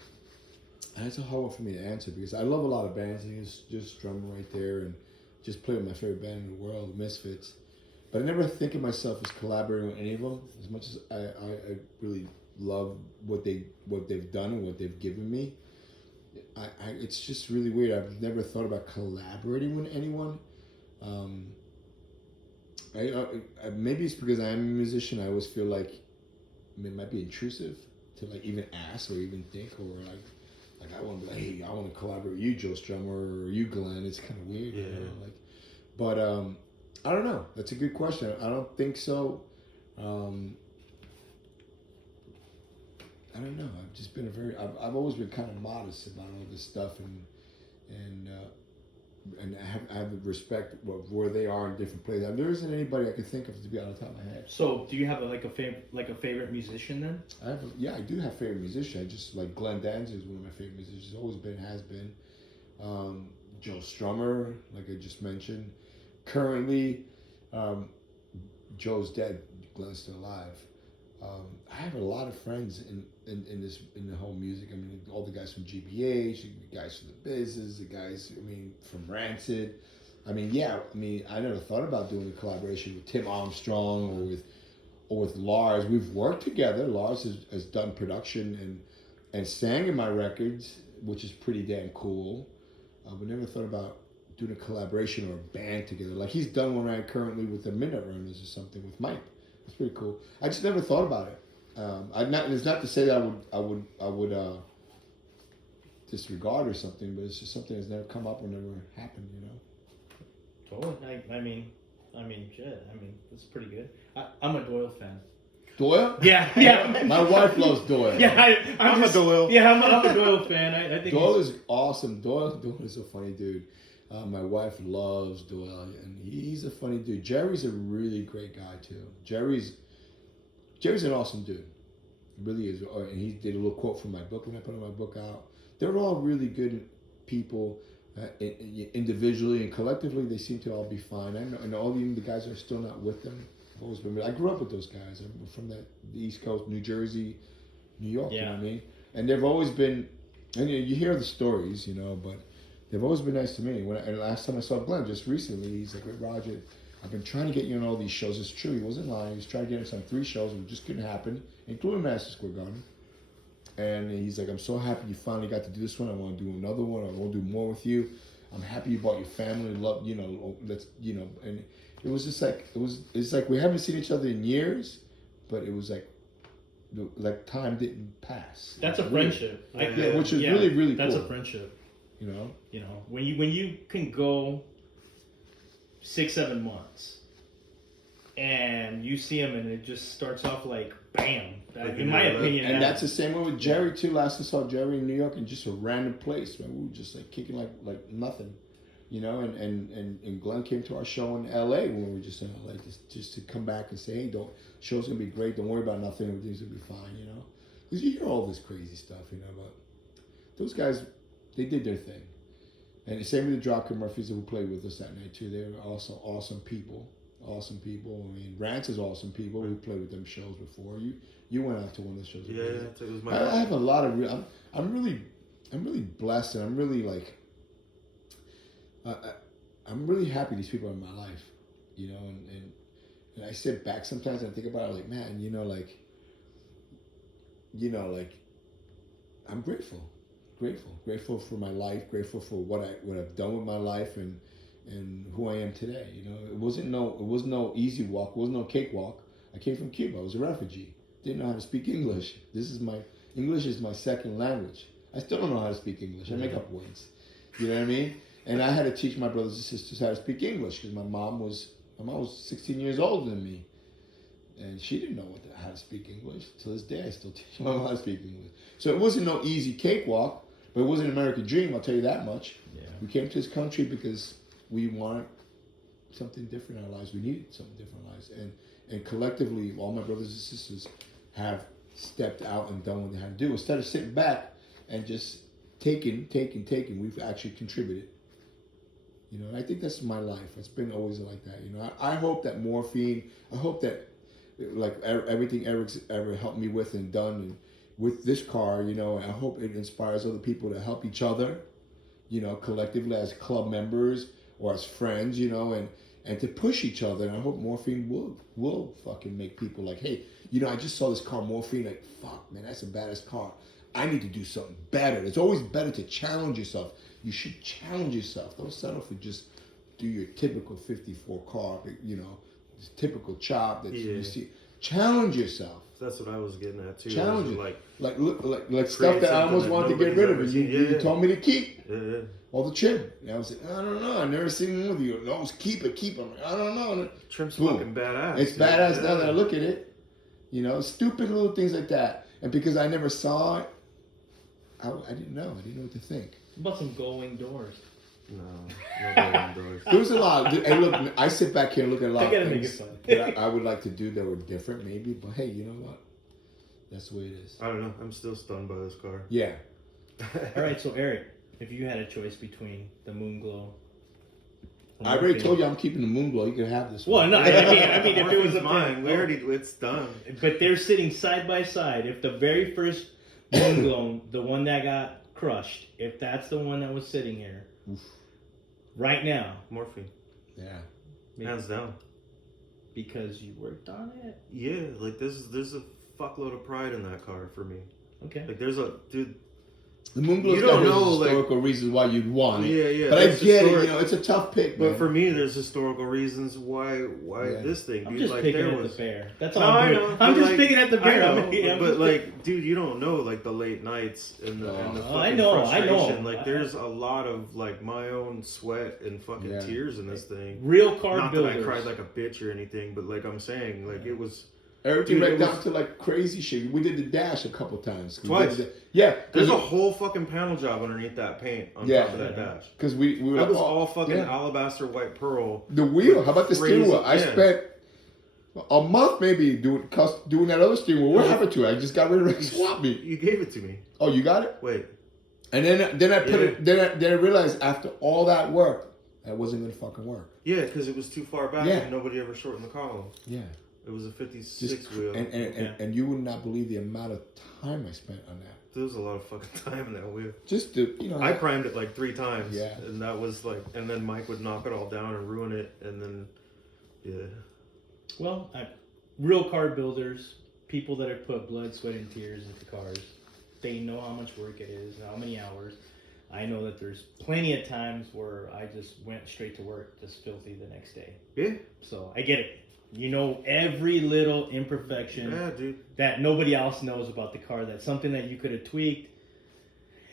that's a hard one for me to answer because I love a lot of bands. I think it's just drummer right there, and just play with my favorite band in the world, the Misfits. But I never think of myself as collaborating with any of them. As much as I really love what they've done and what they've given me, it's just really weird. I've never thought about collaborating with anyone. Maybe it's because I am a musician. I always feel like it might be intrusive to like even ask or even think, or like I want to be like, hey, I want to collaborate with you, Joe Strummer, or you, Glenn. It's kind of weird, But I don't know. That's a good question. I don't think so. I don't know. I've just been I've always been kind of modest about all this stuff, and I have respect where they are in different places. There isn't anybody I can think of to be on the top of my head. So, do you have a favorite musician then? I do have favorite musicians. I just like Glenn Danzig is one of my favorite musicians. Always been, has been. Joe Strummer, like I just mentioned. Currently, Joe's dead. Glenn's still alive. I have a lot of friends in the whole music. I mean, all the guys from GBH, the guys from the Business, the guys from Rancid. I never thought about doing a collaboration with Tim Armstrong or with Lars. We've worked together. Lars has done production and sang in my records, which is pretty damn cool. We never thought about doing a collaboration or a band together. Like he's done one right currently with the Miret Runners or something with Mike. It's pretty cool. I just never thought about it. It's not to say that I would disregard or something, but it's just something that's never come up or never happened, you know. Totally. I mean, shit. I mean, that's pretty good. I'm a Doyle fan. Doyle? Yeah. My wife loves Doyle. Yeah, I'm a Doyle. Yeah, I'm a Doyle fan. I think Doyle is awesome. Doyle is a funny dude. My wife loves Doyle, and he's a funny dude. Jerry's a really great guy too. Jerry's an awesome dude. He really is. And he did a little quote from my book when I put my book out. They're all really good people. Individually and collectively, they seem to all be fine. I know, and all even the guys that are still not with them. Always been. I grew up with those guys. I'm from the East Coast, New Jersey, New York. Yeah. You know what I mean? And they've always been. And you hear the stories, you know, but they've always been nice to me. And last time I saw Glenn, just recently, he's like, "Wait, Roger, I've been trying to get you on all these shows." It's true, he wasn't lying. He was trying to get us on 3 shows, and it just couldn't happen, including Madison Square Garden. And he's like, "I'm so happy you finally got to do this one. I want to do another one. I want to do more with you. I'm happy you brought your family. Love, you know, let's, you know." And it was just like it's like we haven't seen each other in years, but it was like time didn't pass. That's a friendship. Yeah, which is really cool. That's a friendship. You know, when you can go 6-7 months, and you see him, and it just starts off like bam. In my opinion, and that's the same way with Jerry too. Last I saw Jerry in New York in just a random place, man. We were just like kicking like nothing, you know. And Glenn came to our show in L.A. when we were just in L.A. just to come back and say, "Hey, show's gonna be great. Don't worry about nothing. Everything's gonna be fine," you know. Because you hear all this crazy stuff, you know. But those guys, they did their thing. And the same with the Dropkick Murphys who played with us that night too. They were also awesome people. Awesome people. I mean, Rance is awesome people. We played with them shows before. You went out to one of the shows. Yeah, it was my. I have a lot of. I'm really blessed, and I'm really like. I'm really happy these people are in my life, you know, and I sit back sometimes and I think about it like, man, I'm grateful for my life, grateful for what I've done with my life and who I am today. You know, it was no easy walk, it wasn't no cakewalk. I came from Cuba. I was a refugee. Didn't know how to speak English. English is my second language. I still don't know how to speak English. I make up words. You know what I mean? And I had to teach my brothers and sisters how to speak English because my mom was 16 years older than me. And she didn't know how to speak English. To this day, I still teach my mom how to speak English. So it wasn't no easy cakewalk, but it was an American dream, I'll tell you that much. Yeah. We came to this country because we wanted something different in our lives. We needed something different in our lives. And collectively, all my brothers and sisters have stepped out and done what they had to do. Instead of sitting back and just taking, we've actually contributed. You know, and I think that's my life. It's been always like that. You know, I hope that morphine, I hope that like everything Eric's ever helped me with and done and with this car, you know, I hope it inspires other people to help each other, you know, collectively as club members or as friends, you know, and to push each other. And I hope morphine will fucking make people like, hey, you know, I just saw this car morphine, like, fuck, man, that's a badass car. I need to do something better. It's always better to challenge yourself. You should challenge yourself. Don't settle for just do your typical 54 car, you know, this typical chop that you see. Challenge yourself. That's what I was getting at too. Challenge it. Like stuff that I almost wanted to get rid of. And you told me to keep. Yeah. All the trim. And I was like, I don't know. I never seen one with you. No, keep it. I'm like, I don't know. Trim's fucking badass. It's badass now that I look at it. You know, stupid little things like that. And because I never saw it, I didn't know. I didn't know what to think. What about some going doors? No going doors. There was a lot. Hey, look, I sit back here and look at a lot of things make it that I would like to do that were different, maybe. But hey, you know what? That's the way it is. I don't know. I'm still stunned by this car. Yeah. All right, so Eric, if you had a choice between the Moonglow, I already told you I'm keeping the Moonglow. You can have this one. Well, no, I mean, if it was mine, it's done. But they're sitting side by side. If the very first Moonglow, the one that got crushed, if that's the one that was sitting here, oof, right now, morphine. Yeah. Hands down. Because you worked on it? Yeah, like there's a fuckload of pride in that car for me. Okay. Like there's a dude, The Moonglow's You got don't his know, historical reasons why you'd want it. Yeah. But I there's get it. historic- You know, it's a tough pick, But man. for me, there's historical reasons why Yeah. this thing. I'm Dude, just like picking there at was. the bear. That's No, all I'm I doing. know. I'm but, just like, picking at the bear. I know, I'm but just like, dude, you don't know like the late nights and the fucking I know. frustration. Like, there's a lot of like my own sweat and fucking Yeah. tears in this thing. Real car Not builders. that I cried like a bitch or anything, but like I'm saying, like it was. Everything Dude, right it down was- to like crazy shit. We did the dash a couple times. Twice. Yeah. There's a whole fucking panel job underneath that paint on Yeah. top of that dash. Because we were That was oh, all fucking yeah. alabaster white pearl. The wheel. How about the steering Crazy, wheel? I yeah. spent a month maybe doing that other steering wheel. What happened to it? I just got rid of it. Swap me. You gave it to me. Oh, you got it? Wait. And then I put Yeah. it. Then I realized after all that work, that wasn't gonna fucking work. Yeah, because it was too far back Yeah. and nobody ever shortened the column. Yeah. It was a 56 wheel. And you would not believe the amount of time I spent on that. There was a lot of fucking time in that wheel. Just to I primed it like 3 times. Yeah. And that was like, and then Mike would knock it all down and ruin it. And then, yeah. Well, real car builders, people that have put blood, sweat, and tears into cars, they know how much work it is, how many hours. I know that there's plenty of times where I just went straight to work, just filthy the next day. Yeah. So I get it. You know every little imperfection Yeah, dude. that nobody else knows about the car. That's something that you could have tweaked.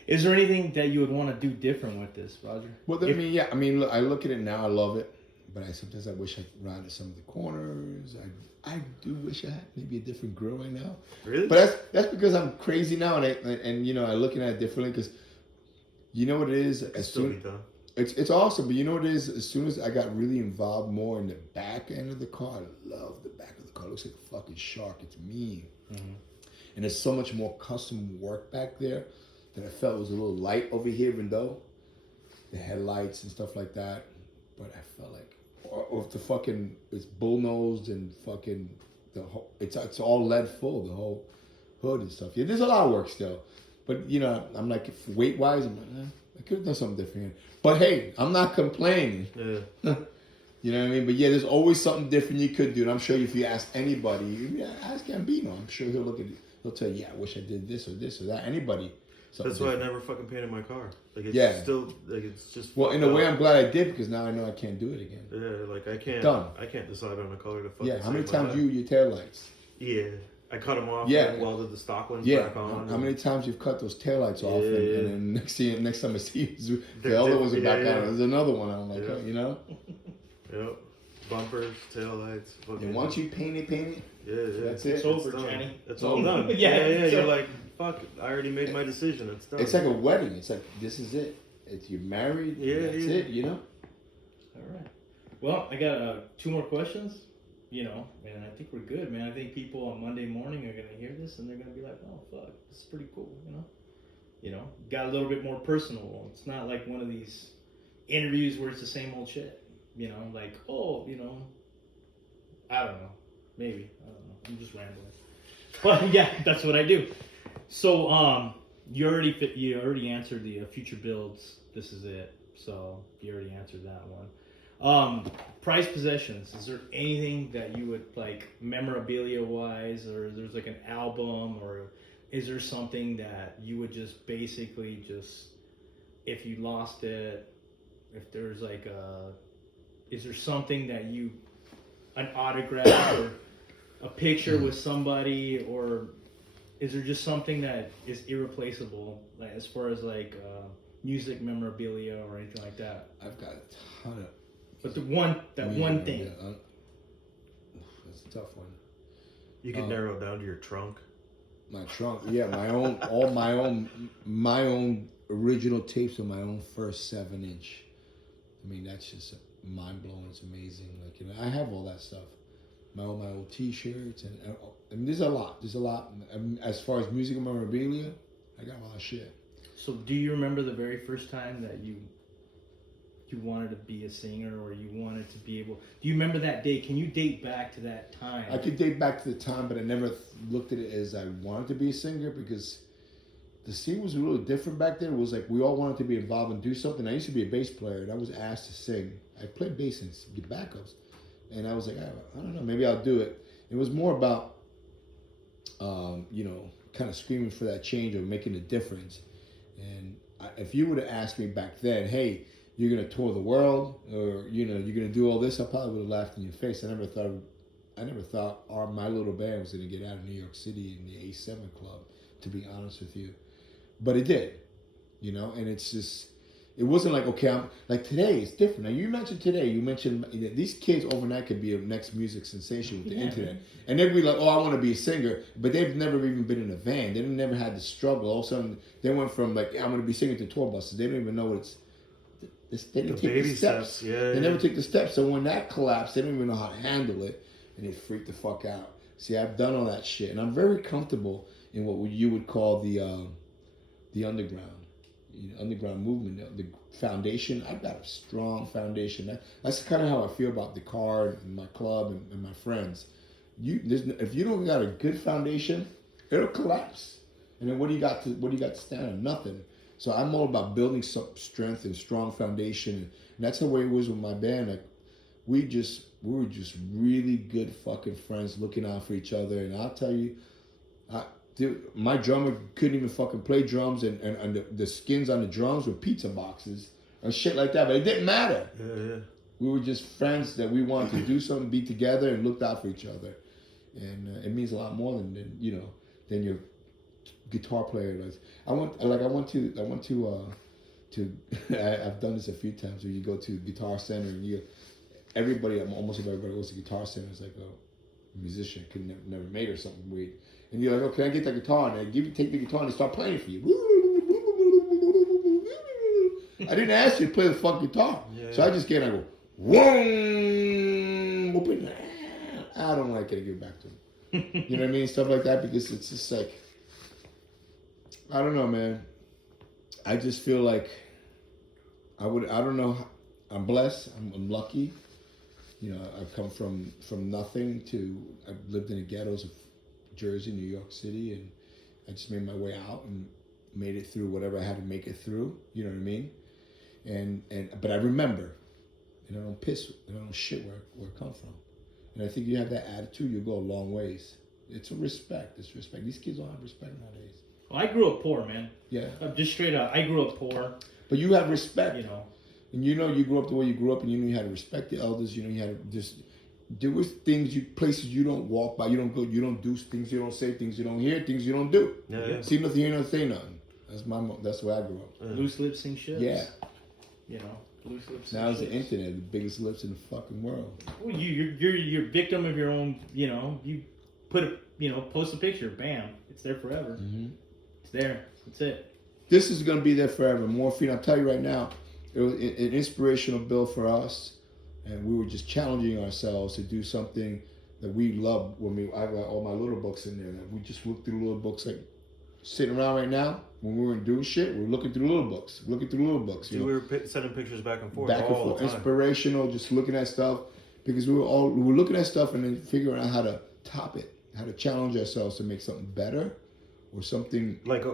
Is there anything that you would want to do different with this, Roger? Well, I mean, look, I look at it now. I love it, but sometimes I wish I could ride at some of the corners. I do wish I had maybe a different grill right now. Really? But that's because I'm crazy now, and you know, I'm looking at it differently because you know what it is. It's still be done. It's awesome, but you know what it is? As soon as I got really involved more in the back end of the car, I love the back of the car. It looks like a fucking shark. It's mean. Mm-hmm. And there's so much more custom work back there that I felt was a little light over here, even though the headlights and stuff like that. But I felt like, or if the fucking, it's bullnosed and fucking, the whole, it's all lead full, the whole hood and stuff. Yeah, there's a lot of work still. But, you know, I'm like, weight-wise, I'm like, I could have done something different here. But hey, I'm not complaining. Yeah. You know what I mean? But yeah, there's always something different you could do. And I'm sure if you ask anybody, ask Gambino, I'm sure he'll look at it. He'll tell you, yeah, I wish I did this or that. Anybody. That's why I never fucking painted my car. Like, it's Yeah. still, like, it's just. Well, in a way, I'm glad I did because now I know I can't do it again. Yeah, like, I can't. Done. I can't decide on a color to fucking. Yeah, how many save my times life. your taillights? Yeah. I cut them off Yeah. and welded the stock ones Yeah. back on. How many times you've cut those taillights off Yeah. and then next time I see you, They're the other different. ones are back Yeah, on. yeah. There's another one. I'm like, Yeah. oh, you know? Yep. Bumpers, taillights. Fucking. And once you paint it, Yeah. that's it. It's over, done. Johnny. It's all done. Yeah, yeah. so- You're like, fuck. I already made my decision. It's done. It's like a wedding. It's like, this is it. If you're married, Yeah, that's yeah. it, you know? All right. Well, I got 2 more questions. You know, and I think we're good, man. I think people on Monday morning are gonna hear this and they're gonna be like, "Oh, fuck, this is pretty cool," You know, got a little bit more personal. It's not like one of these interviews where it's the same old shit. You know, like, oh, you know, I don't know, maybe I don't know. I'm just rambling. But yeah, that's what I do. So, you already answered the future builds. This is it. So you already answered that one. Prized possessions. Is there anything that you would like memorabilia wise, or there's like an album, or is there something that you would just basically just, if you lost it, if there's like is there something that you, an autograph or a picture with somebody, or is there just something that is irreplaceable, like, as far as like music memorabilia or anything like that? I've got a ton of. But one thing. Yeah, that's a tough one. You can narrow it down to your trunk. My trunk, yeah, my own original tapes of my own first 7-inch. I mean, that's just mind blowing. It's amazing. Like, you know, I have all that stuff. My old T-shirts and I mean, there's a lot. As far as musical memorabilia, I got a lot of shit. So, do you remember the very first time that you wanted to be a singer, or you wanted to be able? Do you remember that day? Can you date back to that time? I could date back to the time, but I never looked at it as I wanted to be a singer because the scene was really different back then. It was like we all wanted to be involved and do something. I used to be a bass player, and I was asked to sing. I played bass and get backups, and I was like, I don't know, maybe I'll do it. It was more about, you know, kind of screaming for that change or making a difference. And if you would have asked me back then, hey, you're gonna tour the world, or you're gonna do all this, I probably would have laughed in your face. I never thought my little band was gonna get out of New York City in the A7 Club. To be honest with you, but it did, and it's just. It wasn't like, okay, like today, it's different. Now, you mentioned these kids overnight could be a next music sensation with the internet. Man. And they'd be like, oh, I want to be a singer. But they've never even been in a van. They've never had the struggle. All of a sudden, they went from like, I'm going to be singing to tour buses. They don't even know what they didn't take the steps. They never take the steps. So when that collapsed, they don't even know how to handle it. And they freak the fuck out. See, I've done all that shit. And I'm very comfortable in what you would call the underground. Underground movement, the foundation. I've got a strong foundation. That's kind of how I feel about the car and my club and my friends. If you don't got a good foundation, it'll collapse. And then what do you got to stand on? Nothing. So I'm all about building some strength and strong foundation. And that's the way it was with my band. Like we were just really good fucking friends, looking out for each other. And I'll tell you, dude, my drummer couldn't even fucking play drums, and the skins on the drums were pizza boxes or shit like that. But it didn't matter. Yeah. We were just friends that we wanted to do something, be together, and looked out for each other. And it means a lot more than your guitar player does. I've done this a few times where you go to Guitar Center and almost everybody goes to Guitar Center is like a musician could never made or something weird. And you're like, oh, can I get that guitar? And they take the guitar and they start playing for you. I didn't ask you to play the fucking guitar. Yeah. So I just get, I go, whoa, open. I don't like it. I give it back to him. You know what I mean? Stuff like that, because it's just like, I don't know, man. I just feel like I don't know. I'm blessed. I'm lucky. I've come from nothing to, I've lived in the ghettos of Jersey, New York City, and I just made my way out and made it through whatever I had to make it through. You know what I mean? But I remember, and I don't shit where it come from. And I think you have that attitude, you'll go a long ways. It's respect. These kids don't have respect nowadays. Well, I grew up poor, man. Yeah. Just straight up, I grew up poor. But you have respect. And you grew up the way you grew up, and you had to respect the elders. You had to just. There was places you don't walk by, you don't go, you don't do things, you don't say things, you don't hear things, you don't do. Yeah. See nothing, hear nothing, say nothing. That's the way I grew up. Loose lips sing shit. Yeah. Loose lips. Now it's the internet, the biggest lips in the fucking world. Well, you're victim of your own. You post a picture, bam, it's there forever. Mm-hmm. It's there. That's it. This is gonna be there forever. Morphine. I'll tell you right now, it was an inspirational bill for us. And we were just challenging ourselves to do something that we loved. I got all my little books in there. That we just looked through little books, like sitting around right now. When we weren't doing shit, we were looking through little books. We were sending pictures back and forth. All the time. Inspirational, just looking at stuff, because we were looking at stuff and then figuring out how to top it, how to challenge ourselves to make something better, or something like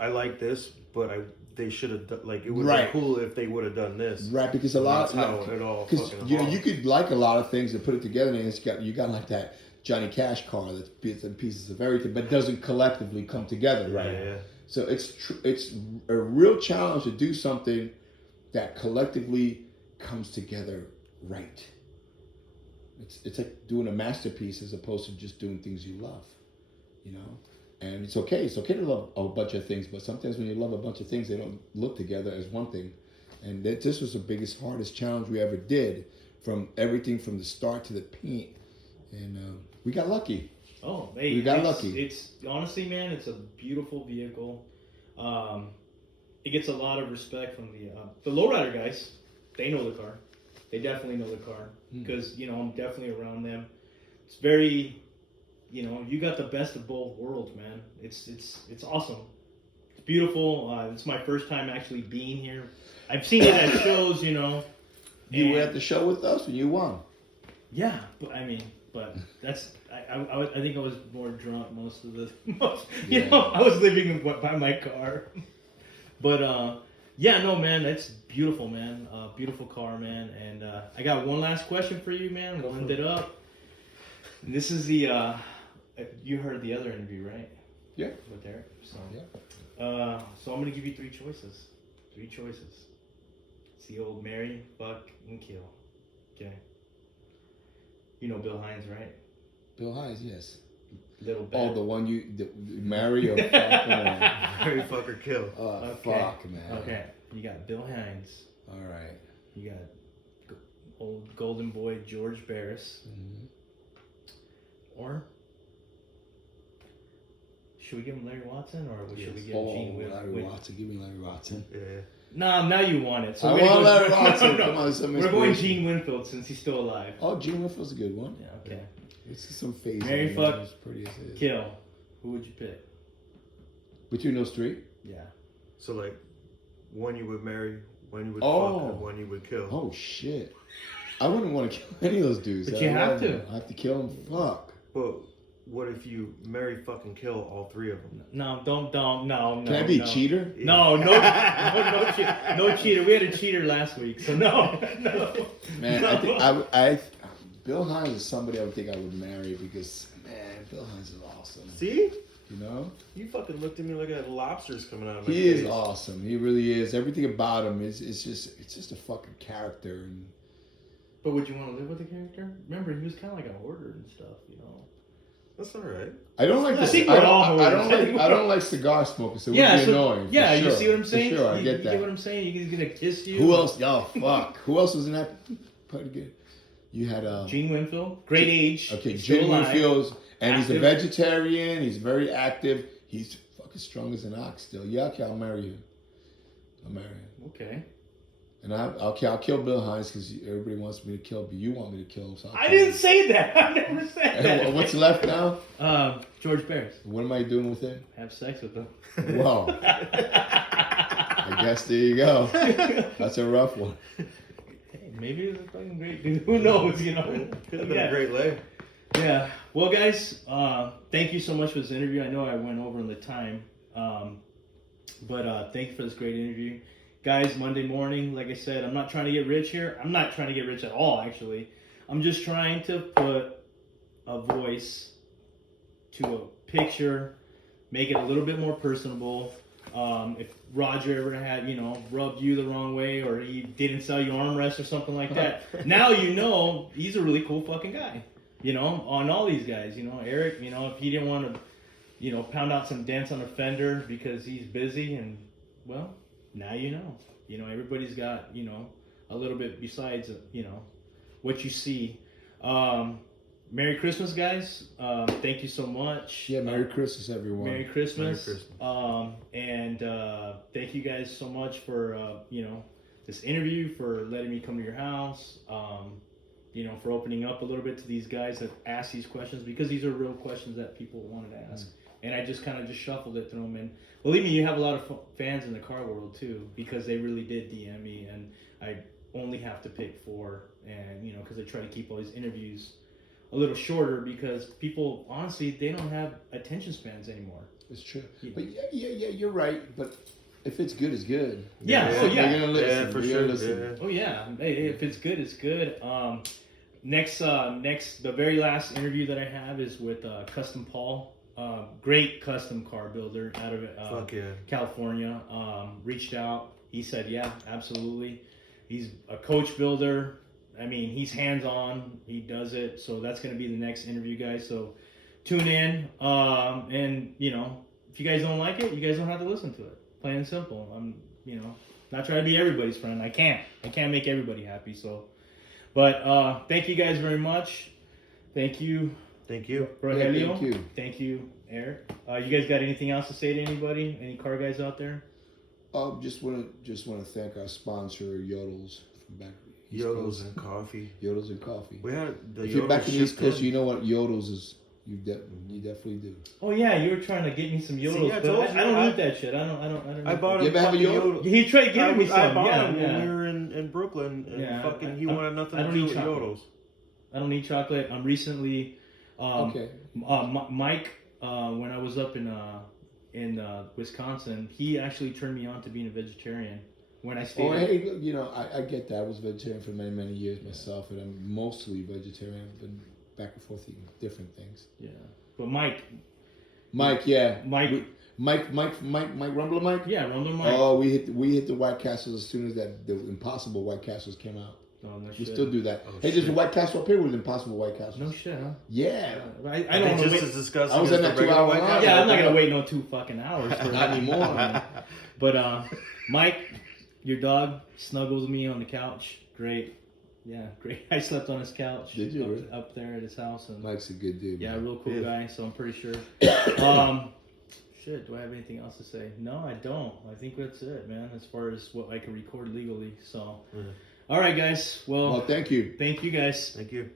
I like this, but they should have done, like, it would have been cool if they would have done this. Right, because a lot of because you could like a lot of things and put it together, and you got like that Johnny Cash car that's bits and pieces of everything, but doesn't collectively come together, right? Yeah. So it's a real challenge to do something that collectively comes together right. It's like doing a masterpiece as opposed to just doing things you love, And it's okay. It's okay to love a bunch of things, but sometimes when you love a bunch of things, they don't look together as one thing. And this was the biggest, hardest challenge we ever did, from everything from the start to the paint. And we got lucky. Oh, hey, we got lucky. It's honestly, man, it's a beautiful vehicle. It gets a lot of respect from the lowrider guys. They know the car. They definitely know the car because I'm definitely around them. It's very. You got the best of both worlds, man. It's awesome. It's beautiful. It's my first time actually being here. I've seen it at shows, You were at the show with us and you won. Yeah, but that's I think I was more drunk most of the I was living by my car. But man, it's beautiful, man. Beautiful car, man. And I got one last question for you, man. We'll end it up. And this is the you heard the other interview, right? Yeah. With Eric. So yeah. So I'm gonna give you three choices. It's the old marry, fuck, and kill. Okay. You know Bill Hines, right? Bill Hines, yes. Little bit. Oh, the one you marry or fuck? Marry, fuck, or kill. Fuck, man. Okay. You got Bill Hines. All right. You got old golden boy George Barris. Mm-hmm. Or should we give him Larry Watson, or should we give him Gene Larry Watson. Give me Larry Watson. Yeah. No, now you want it. So I want Larry Watson. Come on, some we're going inspiration. Gene Winfield since he's still alive. Oh, Gene Winfield's a good one. Yeah, okay. Let's see some face. Marry, fuck, as pretty as it is. kill. Who would you pick? Between those three? Yeah. So like, one you would marry, one you would Oh. fuck, and one you would kill. Oh shit! I wouldn't want to kill any of those dudes. But you have to. I have to kill them. Fuck. But what if you marry, fucking kill all three of them? No, no. Can I be a cheater? No, no cheater. We had a cheater last week, so no. Man, no. I think Bill Hines is somebody I would think I would marry because man, Bill Hines is awesome. See? You know? You fucking looked at me like I had lobsters coming out of my He face. is awesome. He really is. Everything about him is it's just a fucking character. And But would you want to live with the character? Remember, he was kind of like a hoarder and stuff, you know. That's alright. I don't like I this. think I we're all don't like cigar smokers. It would be annoying. Yeah, for you sure. see what I'm saying? For sure, I you get that. get what I'm saying? He's gonna kiss you. Who else? Oh fuck! Who else was in that? Pretty good. You had Gene Winfield, great age. Okay, he's still Gene alive. Winfield, and he's a Active. vegetarian. He's very active. He's fucking strong as an ox still. Yeah, okay, I'll marry you. I'll marry him. Okay. And I'll kill Bill Hines because everybody wants me to kill, but you want me to kill him. So I didn't say that. I never said And that. what's left now? George Barris. What am I doing with him? Have sex with him. Whoa. I guess there you go. That's a rough one. Hey, maybe he's a fucking great dude. Who knows, you know? Could have been a great lay. Yeah. Well, guys, thank you so much for this interview. I know I went over in the time, but thank you for this great interview. Guys, Monday morning, like I said, I'm not trying to get rich here. I'm not trying to get rich at all, actually. I'm just trying to put a voice to a picture, make it a little bit more personable. If Roger ever had, rubbed you the wrong way or he didn't sell you armrests or something like that, now you know he's a really cool fucking guy. On all these guys, Eric, if he didn't want to, pound out some dents on a fender because he's busy and, well, now you know. Everybody's got, a little bit besides, what you see. Merry Christmas, guys. Thank you so much. Yeah, Merry Christmas, everyone. Merry Christmas. Merry Christmas. And thank you guys so much for, this interview, for letting me come to your house, for opening up a little bit to these guys that ask these questions, because these are real questions that people wanted to ask. And I just kind of shuffled it through them. And believe me, you have a lot of fans in the car world too, because they really did DM me, and I only have to pick 4. And, because I try to keep all these interviews a little shorter, because people, honestly, they don't have attention spans anymore. It's true. But yeah, you're right. But if it's good, it's good. Yeah, You're gonna listen. Yeah, for You're sure. gonna listen. Yeah. Oh yeah, hey, if it's good, it's good. Next, the very last interview that I have is with Custom Paul, great custom car builder out of Fuck yeah. California. Reached out. He said, yeah, absolutely. He's a coach builder. I mean, he's hands-on. He does it. So that's going to be the next interview, guys. So tune in. And, if you guys don't like it, you guys don't have to listen to it. Plain and simple. I'm, not trying to be everybody's friend. I can't make everybody happy. So, but thank you guys very much. Thank you. Thank you. Rogelio. Thank you. Thank you, Eric. You guys got anything else to say to anybody? Any car guys out there? Just want to thank our sponsor, Yodels, from back East Yodels Coast. and coffee. Yodels and coffee. We had the If you're Yodels back in the East shipped Coast, in. you know what Yodels is. You definitely do. Oh yeah, you were trying to get me some yodels, I but told I you, don't need that shit. I don't. I bought You him ever have a fucking Yodel? He tried giving me I some. bought Yeah, him yeah. when we were in Brooklyn, and Yeah, fucking he I wanted nothing I to don't do need with chocolate. Yodels. I don't need chocolate. I'm recently, Okay. Mike, when I was up in Wisconsin, he actually turned me on to being a vegetarian when I stayed. Oh, hey, look, I get that. I was vegetarian for many, many years myself, and I'm mostly vegetarian. I've been back and forth eating different things. Yeah, but Mike, Mike, yeah. Mike, Mike Rumbler Mike? Yeah, Rumble Mike. Oh, we hit the White Castles as soon as the Impossible White Castles came out. Oh, no We shit. still do that. Oh, hey, there's a shit. White Castle up here with Impossible White Castles. No shit, huh? Yeah. I Are don't they know. just as disgusting I was as in the that regular 2-hour White line. Castle? Yeah, I'm not gonna wait no 2 fucking hours for Not anymore. But Mike, your dog snuggles me on the couch. Great. Yeah, great. I slept on his couch. Did you, really? Up there at his house, and Mike's a good dude. yeah, man. real cool Yeah. guy. So I'm pretty sure. Shit, do I have anything else to say? No, I don't. I think that's it, man. As far as what I can record legally. So, Mhm. all right, guys. Well, thank you. thank you guys. Thank you.